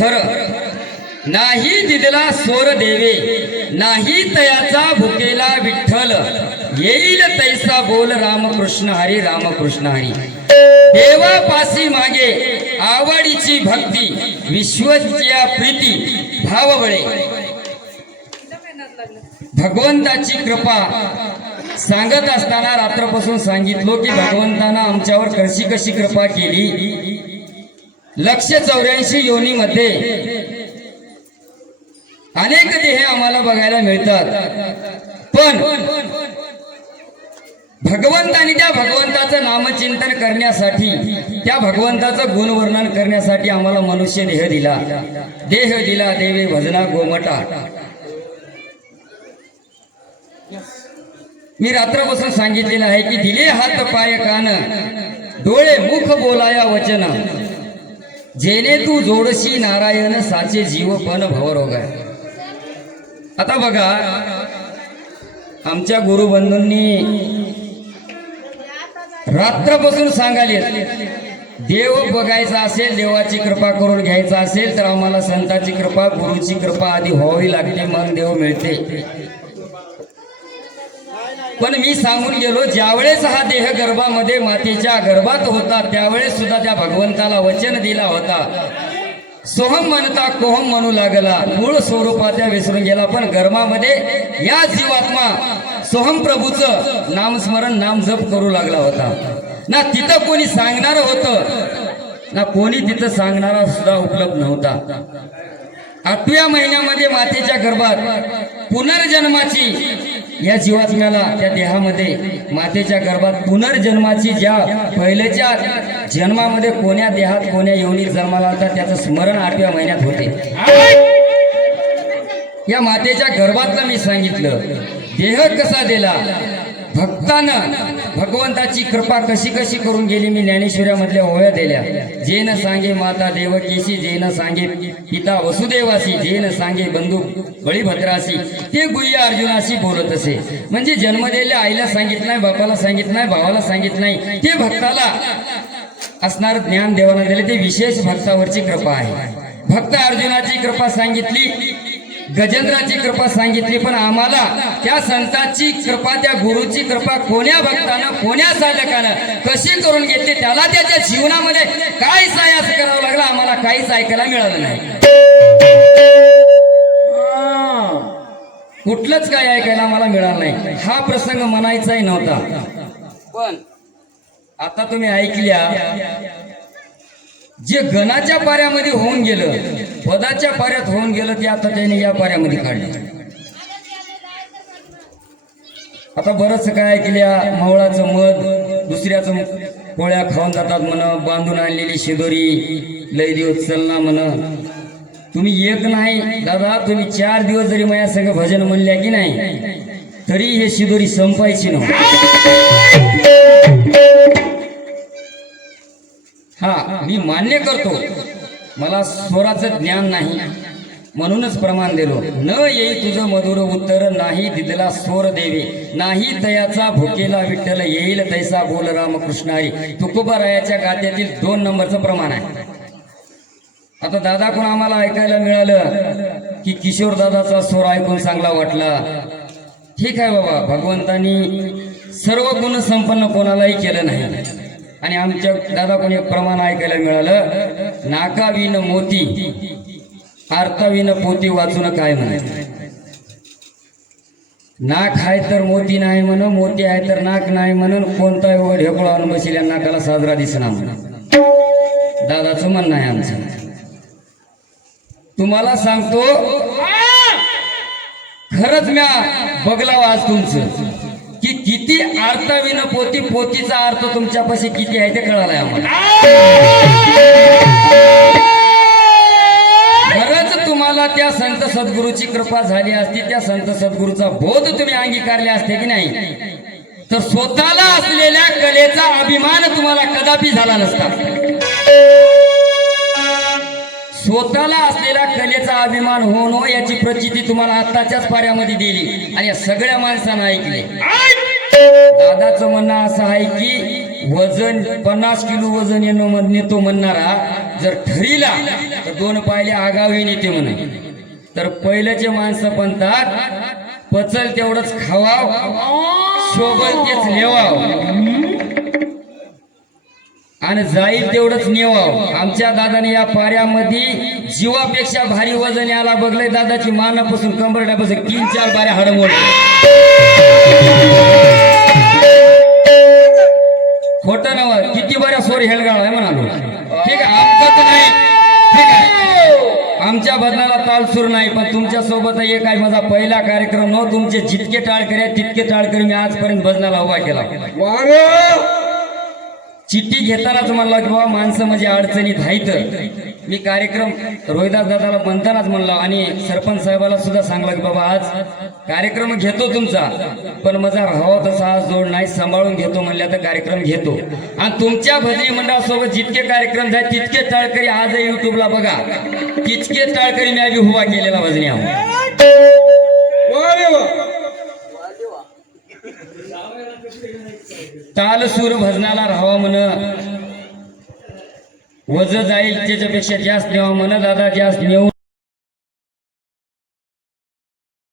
थर नाही दिदला सोर देवे नाही तयाचा भुकेला विठ्ठल येईल तैसा बोल रामकृष्ण हरी रामकृष्ण हरी। देवापासी मागे आवडीची भक्ती विश्वच्या प्रीती भावबळे भगवंताची कृपा सांगत असताना रात्रपासून सांगितलो की भगवंतानं आमच्यावर कशी कशी कृपा केली। 184 योनीमध्ये अनेक देह आम्हाला बघायला मिळतात, पण भगवंतानी त्या भगवंताचं नामचिंतन करण्यासाठी त्या भगवंताचं गुणवर्णन करण्यासाठी आम्हाला मनुष्य देह दिला। देह दिला देवे भजना गोमटा। मी रात्रपासून सांगितलेलं आहे की दिले हात पाय कान डोळे मुख बोलाया वचन जेने तू जोडशी नारायण साचे जीव पण भवरोग। आता बघा आमच्या गुरुबंधूंनी रात्रपासून सांगाले देव बघायचा असेल, देवाची कृपा करून घ्यायचा असेल तर आम्हाला संताची कृपा गुरुची कृपा आधी व्हावी लागते, मग देव मिळते। पण मी सांगून गेलो ज्यावेळेस हा देह गर्भामध्ये मातेच्या गर्भात होता त्यावेळेस सुद्धा त्या भगवंताला वचन दिला होता। सोहम म्हणता कोहम म्हणू लागला, मूळ स्वरूपात विसरून गेला, पण गर्भामध्ये या जीवात्मा सोहम प्रभूचं नामस्मरण नाम जप करू लागला होता ना। तिथं कोणी सांगणार होतं ना कोणी तिथं सांगणारा सुद्धा उपलब्ध नव्हता। 8व्या महिन्यामध्ये मातेच्या गर्भात पुनर्जन्माची या जीवात्म्याला त्या देहामध्ये मातेच्या गर्भात पुनर्जन्माची ज्या पहिल्याच्या जन्मामध्ये कोण्या देहात कोण्या योनीत जन्माला आला त्याचं स्मरण 8व्या महिन्यात होते। या मातेच्या गर्भातलं मी सांगितलं देह कसा दिला भक्तानं भगवंताची कृपा कशी कशी करून गेली मी ज्ञानेश्वऱ्यामधल्या ओव्या दिल्या। जे न सांगे माता देवकीशी जे न सांगे पिता वसुदेवासी जे न सांगे बंधू बळीभद्रासी ते गुह्य अर्जुनाशी बोलत असे। म्हणजे जन्म दिलेल्या आईला सांगितलं नाही, बापाला सांगितलं नाही, भावाला सांगितलं नाही, ते भक्ताला असणार ज्ञान देवाला दिले, ते विशेष भक्तावरची कृपा आहे। भक्त अर्जुनाची कृपा सांगितली, गजेंद्राची कृपा सांगितली, पण आम्हाला त्या संतांची कृपा त्या गुरुची कृपा कोण्या भक्तानं कोण्या साधकानं कशी करून घेतली त्याला त्याच्या जीवनामध्ये काय सायास करावं लागलं आम्हाला काहीच ऐकायला मिळालं नाही। कुठलंच काय ऐकायला आम्हाला मिळालं नाही। हा प्रसंग म्हणायचाही नव्हता, पण आता तुम्ही ऐकल्या जे गणाच्या पाऱ्यामध्ये होऊन गेलं पदाच्या पाऱ्यात होऊन गेलं ते आता त्याने या पाऱ्यामध्ये काढलं। आता बरंच काय केल्या मावळाचं मध दुसऱ्याचं पोळ्या खाऊन जातात म्हण, बांधून आणलेली शिदोरी लय दिवस चलना म्हण। तुम्ही एक नाही दादा, तुम्ही 4 दिवस जरी माझ्या संग भजन म्हणल्या की नाही तरी हे शिदोरी संपायची नव्हती। हा मी मान्य करतो मला स्वराचं ज्ञान नाही म्हणूनच प्रमाण दिलो। न येई तुझं मधुर उत्तर नाही दिदला स्वर देवे नाही तयाचा भुकेला विठ्ठल येईल तैसा बोल रामकृष्ण हरी। तुकोबारायाच्या गात्यातील 2 नंबरचं प्रमाण आहे। आता दादा कोण आम्हाला ऐकायला मिळालं की किशोर दादाचा स्वर ऐकून चांगला वाटला, ठीक आहे बाबा, भगवंतानी सर्व गुण संपन्न कोणालाही केलं नाही। आणि आमच्या दादा कोणी एक प्रमाण ऐकायला मिळालं, नाकाविन मोती आर्ताविन पोती वाचून काय म्हणे। नाक आहे तर मोती नाही म्हण, मोती आहे तर नाक नाही म्हणून कोणता एवढं ढेकळा आणून बसल्या नाकाला साजरा दिसना म्हणून दादाचं म्हणणं आहे आमचं। तुम्हाला सांगतो खरंच म्या बघलाव आज तुमचं की किती अर्थाविन पोती, पोतीचा अर्थ तुमच्यापाशी किती आहे ते कळालंय आम्हाला। खरंच तुम्हाला त्या संत सद्गुरूची कृपा झाली असती, त्या संत सद्गुरूचा बोध तुम्ही अंगीकारले असते की नाही तर स्वतःला असलेल्या कलेचा अभिमान तुम्हाला कदापि झाला नसता। स्वतःला असलेल्या कलेचा अभिमान होणं याची प्रचिती तुम्हाला आत्ताच्याच पाऱ्यामध्ये दिली आणि या सगळ्या माणसांना ऐकले। दादाचं म्हणणं असं आहे की वजन 50 किलो वजन नेतो म्हणणारा जर ठरीला तर दोन पायले आगावी नेते म्हणे. तर पहिल्याचे माणसं म्हणतात पचल तेवढंच खावाव, शोभल तेच नेवाव आणि जाईल तेवढंच नेवाव. आमच्या दादाने या पाऱ्यामध्ये जीवापेक्षा भारी वजन याला बघलंय. दादाची मानापासून कंबरड्यापासून 3-4 बाऱ्या हाड मोडले. खोट नव किती बऱ्या सोर हेलगाळ आहे म्हणालो. ठीक आहे आमचं तर नाही, ठीक आहे आमच्या भजनाला तालसूर नाही, पण तुमच्या सोबत एक आहे माझा पहिला कार्यक्रम न. तुमचे जितके टाळकरी आहेत तितके टाळकरी मी आजपर्यंत भजनाला उभा केला. चिठ्ठी घेतानाच म्हणला की बाबा माणसं म्हणजे अडचणीत आहेत. मी कार्यक्रम रोहिदास दादाला म्हणतानाच म्हणला आणि सरपंच साहेबाला सुद्धा सांगला की बाबा आज कार्यक्रम घेतो तुमचा, पण माझा राहावा तसा आज जोड नाही, सांभाळून घेतो म्हणल्या तर कार्यक्रम घेतो. आणि तुमच्या भजनी मंडळासोबत जितके कार्यक्रम झाले तितके टाळकरी आजही युट्यूबला बघा, तितके टाळकरी मी आधी उभा केलेला भजनी आहो. ताल सूर भजनाला राहावा म्हण, वज जाईल त्याच्यापेक्षा जास्त नेवा म्हण. दादा जास्त नेऊ